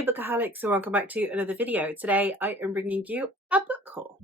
Hey Bookaholics, and welcome back to another video. Today I am bringing you a book haul.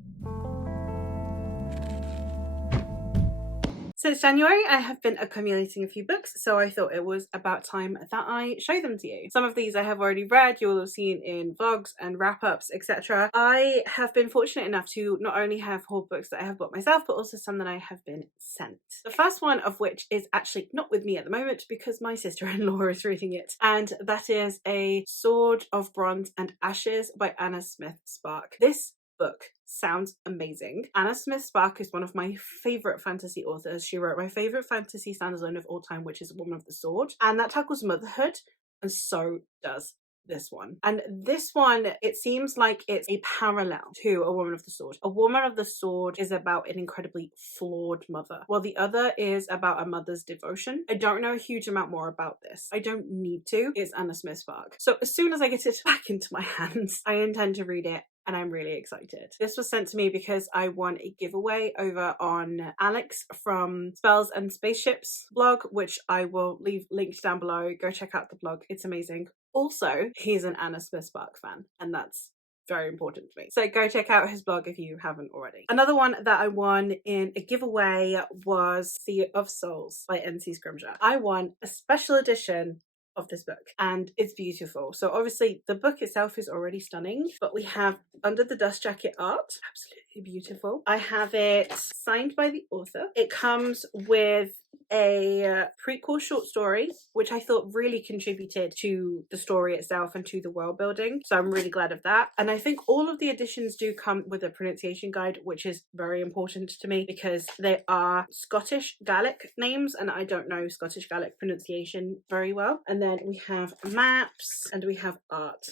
Since January, I have been accumulating a few books, so I thought it was about time that I show them to you. Some of these I have already read, you will have seen in vlogs and wrap-ups, etc. I have been fortunate enough to not only have haul books that I have bought myself, but also some that I have been sent. The first one of which is actually not with me at the moment because my sister-in-law is reading it, and that is A Sword of Bronze and Ashes by Anna Smith Spark. This book sounds amazing. Anna Smith Spark is one of my favorite fantasy authors. She wrote my favorite fantasy standalone of all time, which is Woman of the Sword, and that tackles motherhood, and so does this one. And this one, it seems like it's a parallel to A Woman of the Sword. A Woman of the Sword is about an incredibly flawed mother, while the other is about a mother's devotion. I don't know a huge amount more about this. I don't need to. It's Anna Smith Spark. So as soon as I get it back into my hands, I intend to read it, and I'm really excited. This was sent to me because I won a giveaway over on Alex from Spells and Spaceships blog, which I will leave linked down below. Go check out the blog. It's amazing. Also, he's an Anna Smith Spark fan, and that's very important to me. So go check out his blog if you haven't already. Another one that I won in a giveaway was Sea of Souls by NC Scrimshaw. I won a special edition of this book, and it's beautiful. So obviously the book itself is already stunning, but we have under the dust jacket art, absolutely beautiful. I have it signed by the author. It comes with a prequel short story, which I thought really contributed to the story itself and to the world building, so I'm really glad of that. And I think all of the editions do come with a pronunciation guide, which is very important to me because they are Scottish Gaelic names, and I don't know Scottish Gaelic pronunciation very well. And then we have maps and we have art.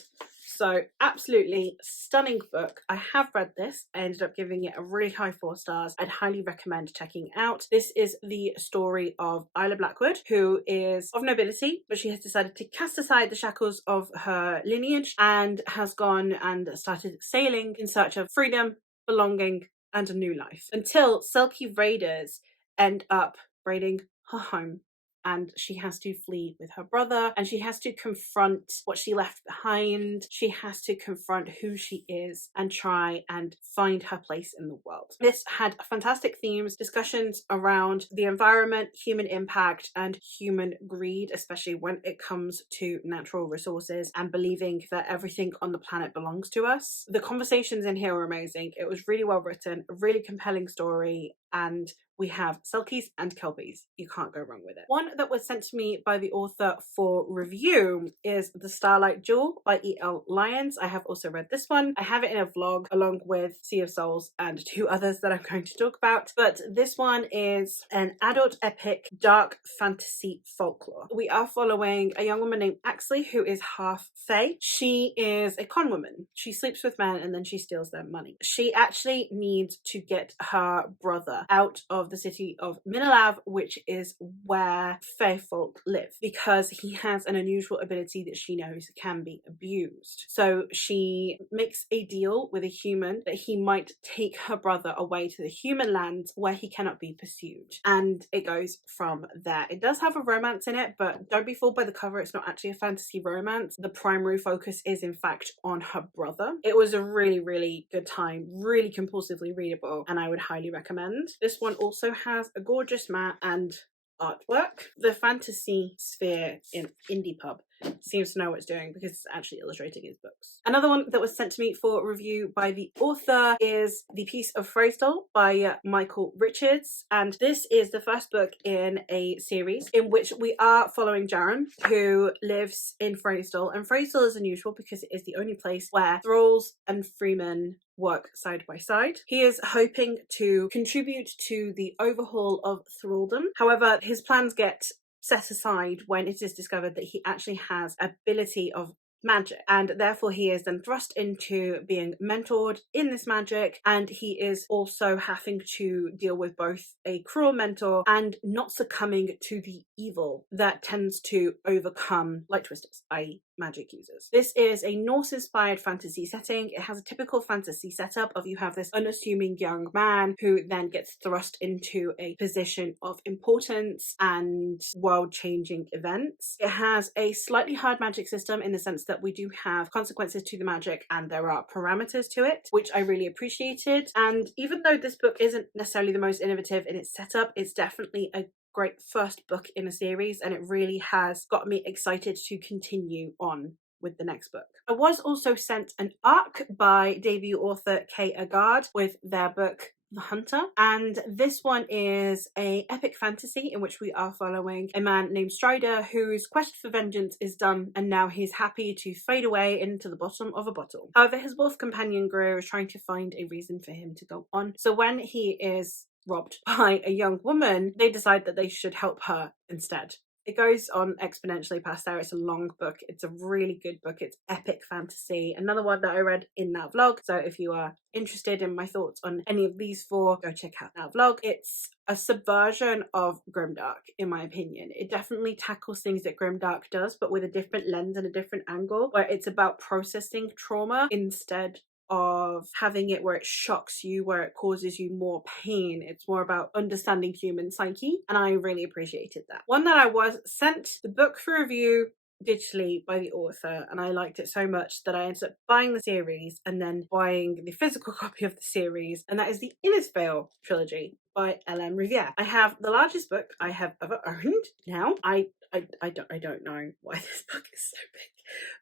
So absolutely stunning book. I have read this. I ended up giving it a really high 4 stars. I'd highly recommend checking out. This is the story of Isla Blackwood, who is of nobility, but she has decided to cast aside the shackles of her lineage and has gone and started sailing in search of freedom, belonging, and a new life, until Selkie raiders end up raiding her home. And she has to flee with her brother, and she has to confront what she left behind. She has to confront who she is and try and find her place in the world. This had fantastic themes, discussions around the environment, human impact, and human greed, especially when it comes to natural resources and believing that everything on the planet belongs to us. The conversations in here were amazing. It was really well written, a really compelling story, and we have Selkies and Kelpies. You can't go wrong with it. One that was sent to me by the author for review is The Starlight Jewel by E.L. Lyons. I have also read this one. I have it in a vlog along with Sea of Souls and 2 others that I'm going to talk about. But this one is an adult epic dark fantasy folklore. We are following a young woman named Axley who is half fae. She is a con woman. She sleeps with men and then she steals their money. She actually needs to get her brother out of the city of Minalav, which is where fae folk live, because he has an unusual ability that she knows can be abused. So she makes a deal with a human that he might take her brother away to the human lands where he cannot be pursued, and it goes from there. It does have a romance in it, but don't be fooled by the cover. It's not actually a fantasy romance. The primary focus is in fact on her brother. It was a really good time, really compulsively readable, and I would highly recommend. This one also has a gorgeous mat and artwork. The fantasy sphere in Indie Pub seems to know what it's doing because it's actually illustrating his books. Another one that was sent to me for review by the author is The Piece of Freysdale by Michael Richards, and this is the first book in a series in which we are following Jaron, who lives in Freysdale, and Freysdale is unusual because it is the only place where thralls and freemen work side by side. He is hoping to contribute to the overhaul of thraldom. However, his plans get set aside when it is discovered that he actually has ability of magic, and therefore he is then thrust into being mentored in this magic, and he is also having to deal with both a cruel mentor and not succumbing to the evil that tends to overcome light twisters, i.e. magic users. This is a Norse-inspired fantasy setting. It has a typical fantasy setup of you have this unassuming young man who then gets thrust into a position of importance and world-changing events. It has a slightly hard magic system in the sense that we do have consequences to the magic and there are parameters to it, which I really appreciated. And even though this book isn't necessarily the most innovative in its setup, it's definitely a great first book in a series, and it really has got me excited to continue on with the next book. I was also sent an ARC by debut author Kay Agard with their book The Hunter, and this one is a epic fantasy in which we are following a man named Strider whose quest for vengeance is done, and now he's happy to fade away into the bottom of a bottle. However, his wolf companion Greer is trying to find a reason for him to go on, so when he is robbed by a young woman, they decide that they should help her instead. It goes on exponentially past there. It's a long book. It's a really good book. It's epic fantasy. Another one that I read in that vlog. So if you are interested in my thoughts on any of these four, go check out that vlog. It's a subversion of Grimdark, in my opinion. It definitely tackles things that Grimdark does, but with a different lens and a different angle, where it's about processing trauma instead of having it where it shocks you, where it causes you more pain. It's more about understanding human psyche, and I really appreciated that. One that I was sent the book for review digitally by the author, and I liked it so much that I ended up buying the series and then buying the physical copy of the series, and that is the Innisfail trilogy by Ellen Riviere. I have the largest book I have ever owned now. I don't know why this book is so big,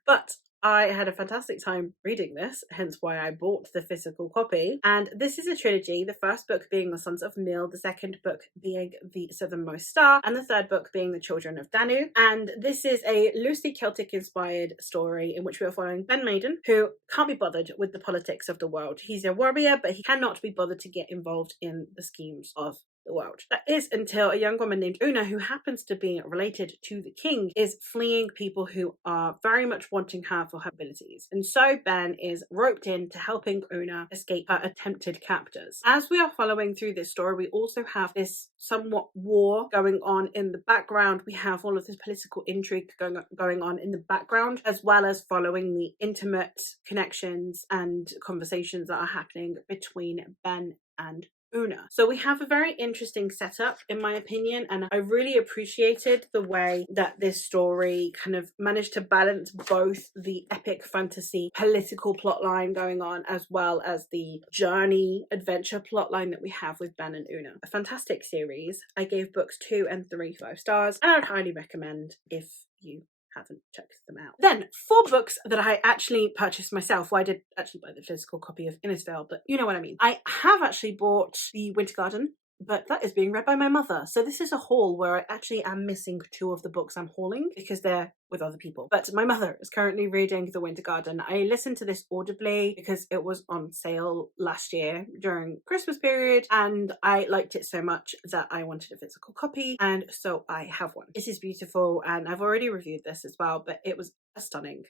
but I had a fantastic time reading this, hence why I bought the physical copy. And this is a trilogy, the first book being The Sons of Mil, the second book being The Southernmost Star, and the third book being The Children of Danu. And this is a loosely Celtic-inspired story in which we are following Ben Maiden, who can't be bothered with the politics of the world. He's a warrior, but he cannot be bothered to get involved in the schemes of the world. That is until a young woman named Una, who happens to be related to the king, is fleeing people who are very much wanting her for her abilities. And so Ben is roped into helping Una escape her attempted captors. As we are following through this story, we also have this somewhat war going on in the background. We have all of this political intrigue going on in the background, as well as following the intimate connections and conversations that are happening between Ben and Una. So we have a very interesting setup, in my opinion, and I really appreciated the way that this story kind of managed to balance both the epic fantasy political plotline going on, as well as the journey adventure plotline that we have with Ben and Una. A fantastic series. I gave books 2 and 3 5 stars, and I would highly recommend if you haven't checked them out. Then 4 books that I actually purchased myself. Well, I did actually buy the physical copy of Innisfail, but you know what I mean. I have actually bought The Winter Garden, but that is being read by my mother. So this is a haul where I actually am missing 2 of the books I'm hauling because they're with other people. But my mother is currently reading The Winter Garden. I listened to this audibly because it was on sale last year during Christmas period, and I liked it so much that I wanted a physical copy, and so I have one. This is beautiful, and I've already reviewed this as well, but it was a stunning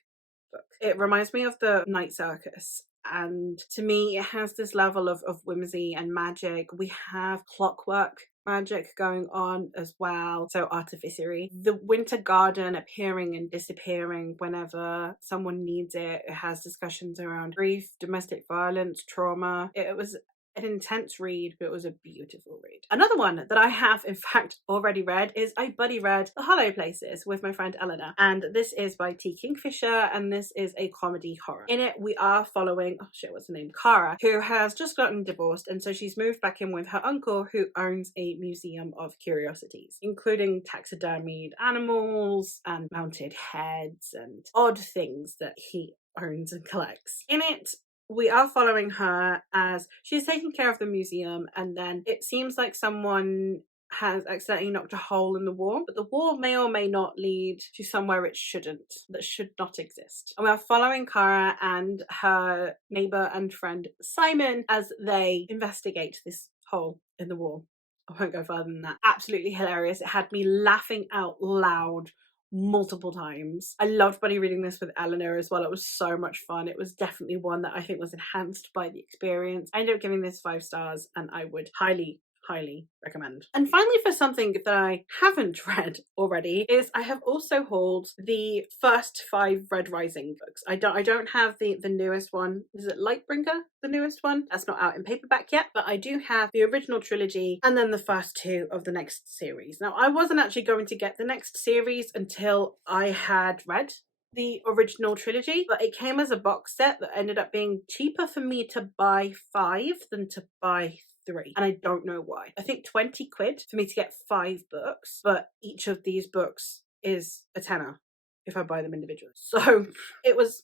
book. It reminds me of the Night Circus, and to me it has this level of whimsy and magic. We have clockwork magic going on as well, so artificery. The Winter Garden appearing and disappearing whenever someone needs it. It has discussions around grief, domestic violence, trauma. It was an intense read, but it was a beautiful read. Another one that I have in fact already read is I buddy read The Hollow Places with my friend Eleanor, and this is by T. Kingfisher, and this is a comedy horror. In it we are following, oh shit, what's her name? Cara, who has just gotten divorced, and so she's moved back in with her uncle, who owns a museum of curiosities, including taxidermied animals and mounted heads and odd things that he owns and collects. In it, we are following her as she's taking care of the museum, and then it seems like someone has accidentally knocked a hole in the wall, but the wall may or may not lead to somewhere it shouldn't, that should not exist. And we are following Cara and her neighbour and friend Simon as they investigate this hole in the wall. I won't go further than that. Absolutely hilarious. It had me laughing out loud multiple times. I loved buddy reading this with Eleanor as well. It was so much fun. It was definitely one that I think was enhanced by the experience. I ended up giving this 5 stars, and I would highly highly recommend. And finally, for something that I haven't read already, is I have also hauled the first 5 Red Rising books. I don't have the newest one. Is it Lightbringer, the newest one? That's not out in paperback yet, but I do have the original trilogy and then the first 2 of the next series. Now, I wasn't actually going to get the next series until I had read the original trilogy, but it came as a box set that ended up being cheaper for me to buy 5 than to buy 3, and I don't know why. I think 20 quid for me to get 5 books, but each of these books is a tenner if I buy them individually. So it was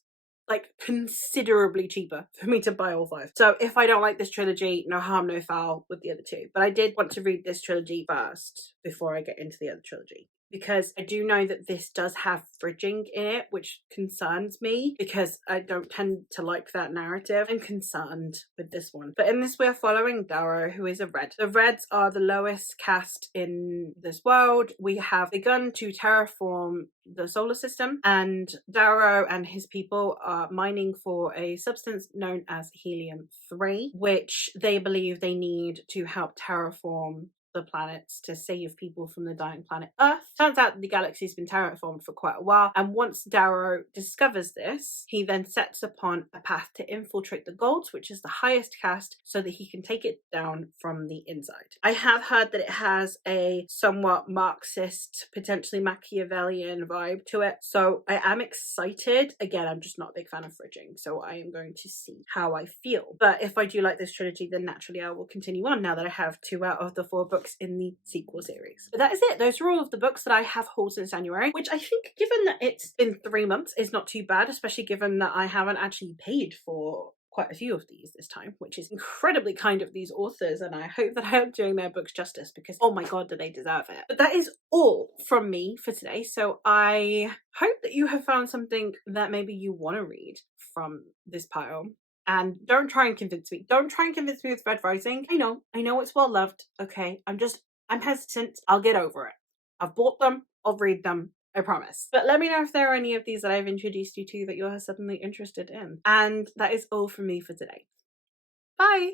like considerably cheaper for me to buy all 5. So if I don't like this trilogy, no harm, no foul with the other 2. But I did want to read this trilogy first before I get into the other trilogy, because I do know that this does have fridging in it, which concerns me because I don't tend to like that narrative. I'm concerned with this one. But in this, we're following Darrow, who is a Red. The Reds are the lowest caste in this world. We have begun to terraform the solar system, and Darrow and his people are mining for a substance known as helium-3, which they believe they need to help terraform the planets to save people from the dying planet Earth. Turns out the galaxy's been terraformed for quite a while, and once Darrow discovers this, he then sets upon a path to infiltrate the Golds, which is the highest caste, so that he can take it down from the inside. I have heard that it has a somewhat Marxist, potentially Machiavellian vibe to it, so I am excited. Again, I'm just not a big fan of fridging, so I am going to see how I feel. But if I do like this trilogy, then naturally I will continue on now that I have 2 out of the 4 books in the sequel series. But that is it. Those are all of the books that I have hauled since January, which I think, given that it's been 3 months, is not too bad, especially given that I haven't actually paid for quite a few of these this time, which is incredibly kind of these authors, and I hope that I am doing their books justice, because oh my god, do they deserve it. But that is all from me for today, so I hope that you have found something that maybe you want to read from this pile. And don't try and convince me. Don't try and convince me with Red Rising. I know it's well loved. Okay, I'm hesitant. I'll get over it. I've bought them. I'll read them. I promise. But let me know if there are any of these that I've introduced you to that you're suddenly interested in. And that is all from me for today. Bye!